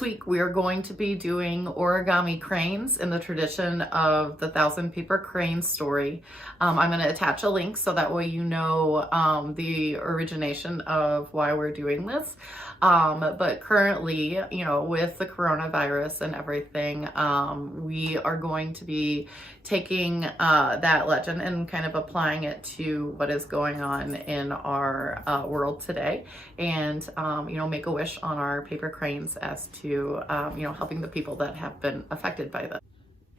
this week we are going to be doing origami cranes in the tradition of the Thousand Paper Crane story. I'm going to attach a link so that way you know the origination of why we're doing this. But currently, you know, with the coronavirus and everything, we are going to be taking that legend and kind of applying it to what is going on in our world today, and you know, make a wish on our paper cranes as to you know, helping the people that have been affected by this.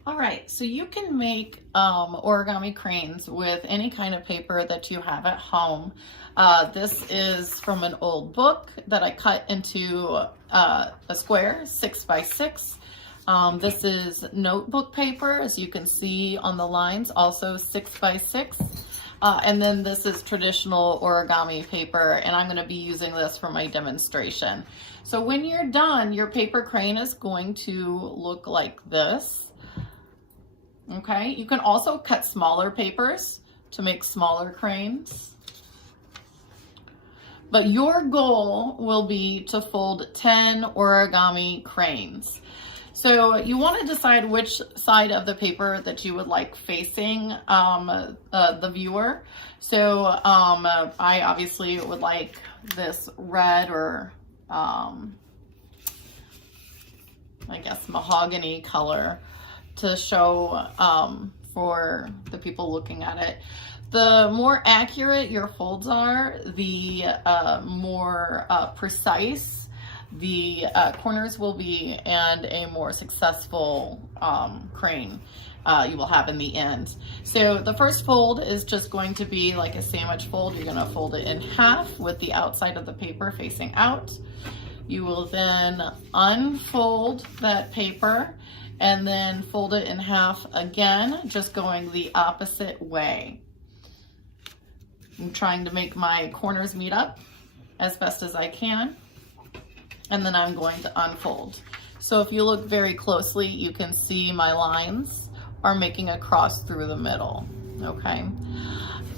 All right, so you can make origami cranes with any kind of paper that you have at home. This is from an old book that I cut into a square 6 by 6. This is notebook paper, as you can see on the lines, also 6 by 6. And then this is traditional origami paper, and I'm going to be using this for my demonstration. So when you're done, your paper crane is going to look like this. Okay, you can also cut smaller papers to make smaller cranes. But your goal will be to fold 10 origami cranes. So you want to decide which side of the paper that you would like facing the viewer. So I obviously would like this red or I guess mahogany color to show for the people looking at it. The more accurate your folds are, the more precise the corners will be, and a more successful crane you will have in the end. So the first fold is just going to be like a sandwich fold. You're going to fold it in half with the outside of the paper facing out. You will then unfold that paper and then fold it in half again, just going the opposite way. I'm trying to make my corners meet up as best as I can. And then I'm going to unfold. So if you look very closely, you can see my lines are making a cross through the middle, okay?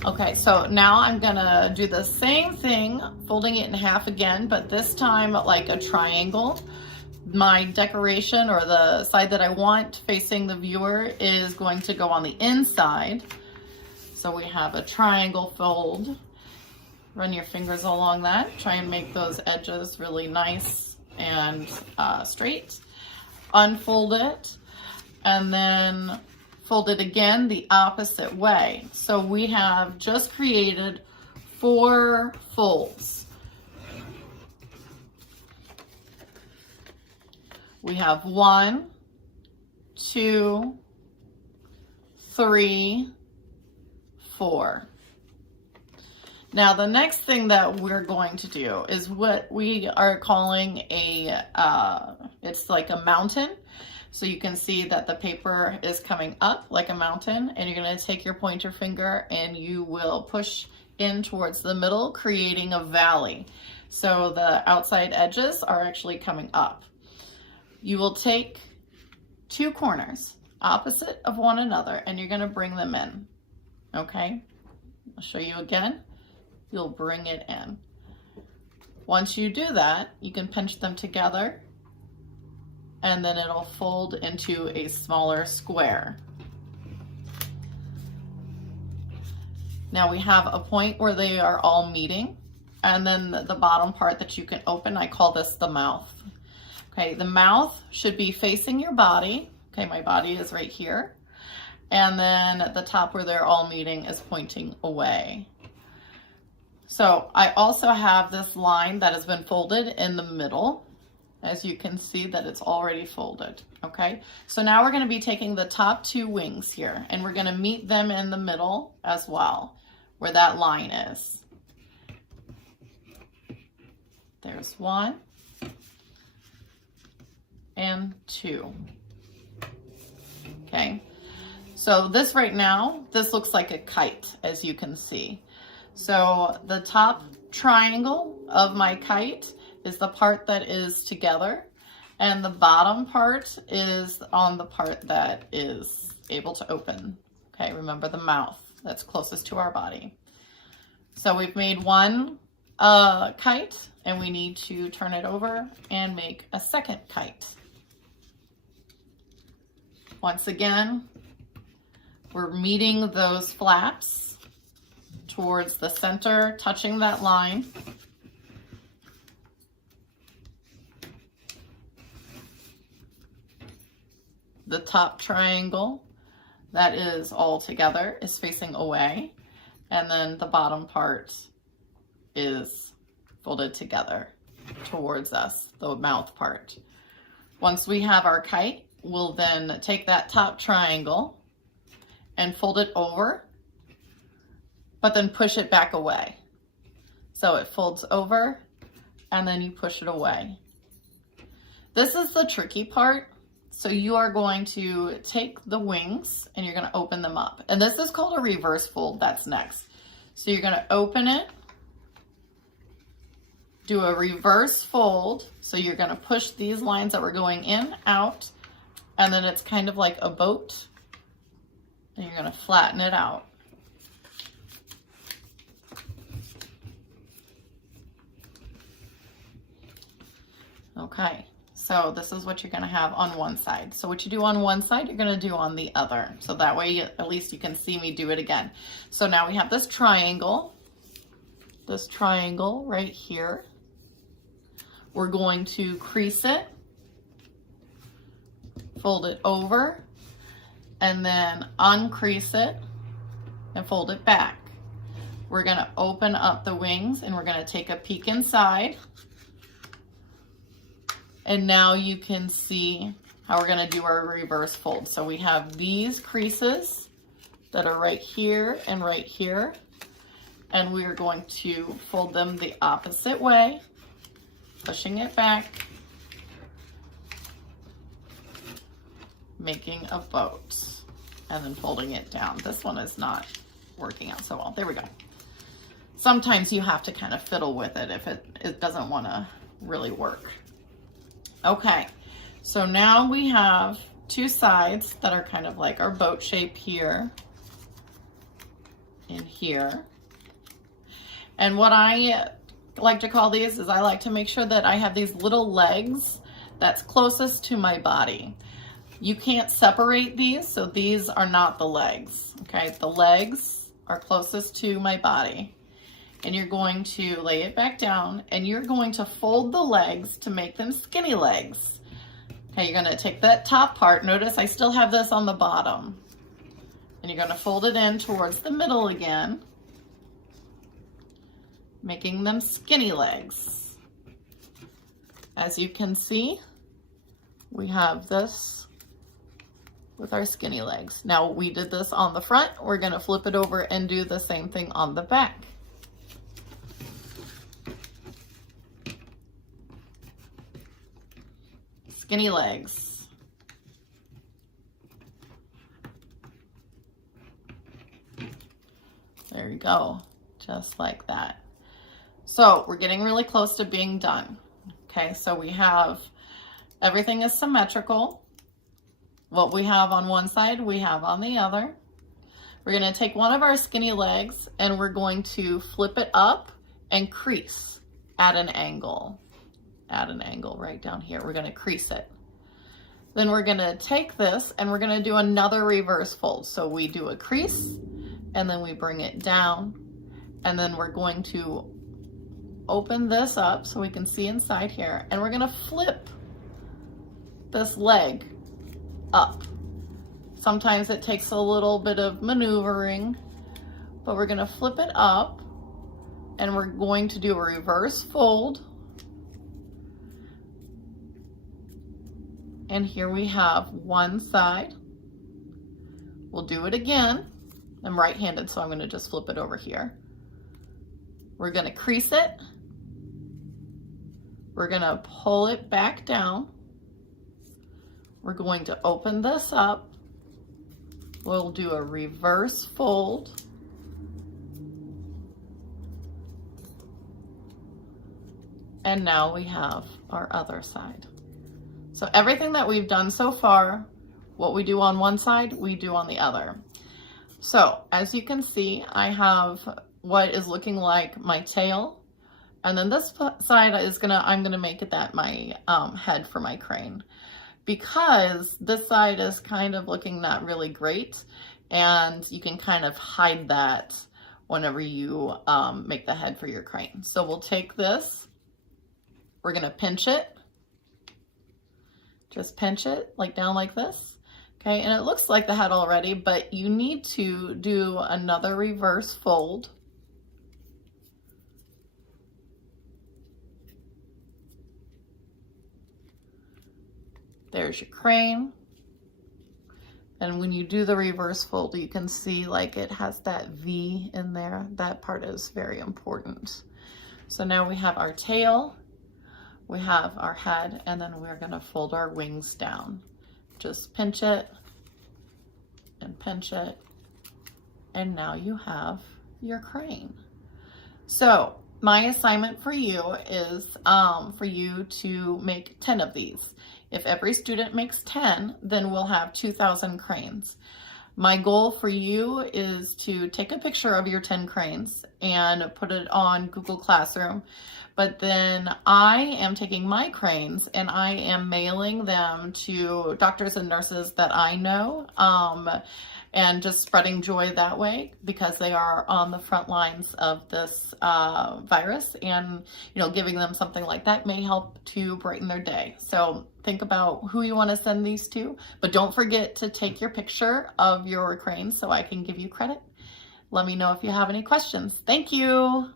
Okay, so now I'm gonna do the same thing, folding it in half again, but this time like a triangle. My decoration, or the side that I want facing the viewer, is going to go on the inside. So we have a triangle fold. Run your fingers along that. Try and make those edges really nice and straight. Unfold it, and then fold it again the opposite way. So we have just created 4 folds. We have 1, 2, 3, 4. Now the next thing that we're going to do is what we are calling a, it's like a mountain. So you can see that the paper is coming up like a mountain, and you're going to take your pointer finger and you will push in towards the middle, creating a valley. So the outside edges are actually coming up. You will take 2 corners opposite of one another and you're going to bring them in. Okay, I'll show you again. You'll bring it in. Once you do that, you can pinch them together and then it'll fold into a smaller square. Now we have a point where they are all meeting, and then the bottom part that you can open, I call this the mouth. Okay, the mouth should be facing your body. Okay, my body is right here. And then at the top where they're all meeting is pointing away. So I also have this line that has been folded in the middle. As you can see that it's already folded, okay? So now we're gonna be taking the top 2 wings here and we're gonna meet them in the middle as well, where that line is. There's 1 and 2, okay? So this right now, this looks like a kite, as you can see. So the top triangle of my kite is the part that is together, and the bottom part is on the part that is able to open. Okay, remember the mouth that's closest to our body. So we've made one kite, and we need to turn it over and make a second kite. Once again, we're meeting those flaps towards the center, touching that line. The top triangle that is all together is facing away, and then the bottom part is folded together towards us, the mouth part. Once we have our kite, we'll then take that top triangle and fold it over, but then push it back away. So it folds over and then you push it away. This is the tricky part. So you are going to take the wings and you're going to open them up. And this is called a reverse fold. That's next. So you're going to open it, do a reverse fold. So you're going to push these lines that were going in, out, and then it's kind of like a boat. And you're going to flatten it out. Okay. So this is what you're going to have on one side. So what you do on one side, you're going to do on the other. So that way, at least you can see me do it again. So now we have this triangle right here. We're going to crease it, fold it over, and then uncrease it and fold it back. We're going to open up the wings and we're going to take a peek inside. And now you can see how we're going to do our reverse fold. So we have these creases that are right here and right here. And we are going to fold them the opposite way, pushing it back, making a boat, and then folding it down. This one is not working out so well. There we go. Sometimes you have to kind of fiddle with it if it doesn't want to really work. Okay, so now we have two sides that are kind of like our boat shape here and here. And what I like to call these is I like to make sure that I have these little legs that's closest to my body. You can't separate these, so these are not the legs, okay? The legs are closest to my body. And you're going to lay it back down and you're going to fold the legs to make them skinny legs. Okay, you're going to take that top part. Notice I still have this on the bottom. And you're going to fold it in towards the middle again, making them skinny legs. As you can see, we have this with our skinny legs. Now we did this on the front. We're going to flip it over and do the same thing on the back. Skinny legs. There you go, just like that. So we're getting really close to being done. Okay, so we have, everything is symmetrical. What we have on one side, we have on the other. We're going to take one of our skinny legs and we're going to flip it up and crease at an angle. At an angle right down here. We're going to crease it. Then we're going to take this and we're going to do another reverse fold. So we do a crease and then we bring it down and then we're going to open this up so we can see inside here and we're going to flip this leg up. Sometimes it takes a little bit of maneuvering, but we're going to flip it up and we're going to do a reverse fold. And here we have one side. We'll do it again. I'm right-handed, so I'm going to just flip it over here. We're going to crease it. We're going to pull it back down. We're going to open this up. We'll do a reverse fold. And now we have our other side. So everything that we've done so far, what we do on one side, we do on the other. So as you can see, I have what is looking like my tail And then this side is I'm gonna make it that my head for my crane, because this side is kind of looking not really great, and you can kind of hide that whenever you make the head for your crane. So we'll take this, we're gonna pinch it, just pinch it like down like this. Okay, and it looks like the head already, but you need to do another reverse fold. There's your crane. And when you do the reverse fold, you can see like it has that V in there. That part is very important. So now we have our tail, we have our head, and then we're gonna fold our wings down. Just pinch it and pinch it, and now you have your crane. So my assignment for you is for you to make 10 of these. If every student makes 10, then we'll have 2,000 cranes. My goal for you is to take a picture of your 10 cranes and put it on Google Classroom. But then I am taking my cranes and I am mailing them to doctors and nurses that I know, and just spreading joy that way, because they are on the front lines of this virus, and giving them something like that may help to brighten their day. So think about who you want to send these to, but don't forget to take your picture of your cranes so I can give you credit. Let me know if you have any questions. Thank you.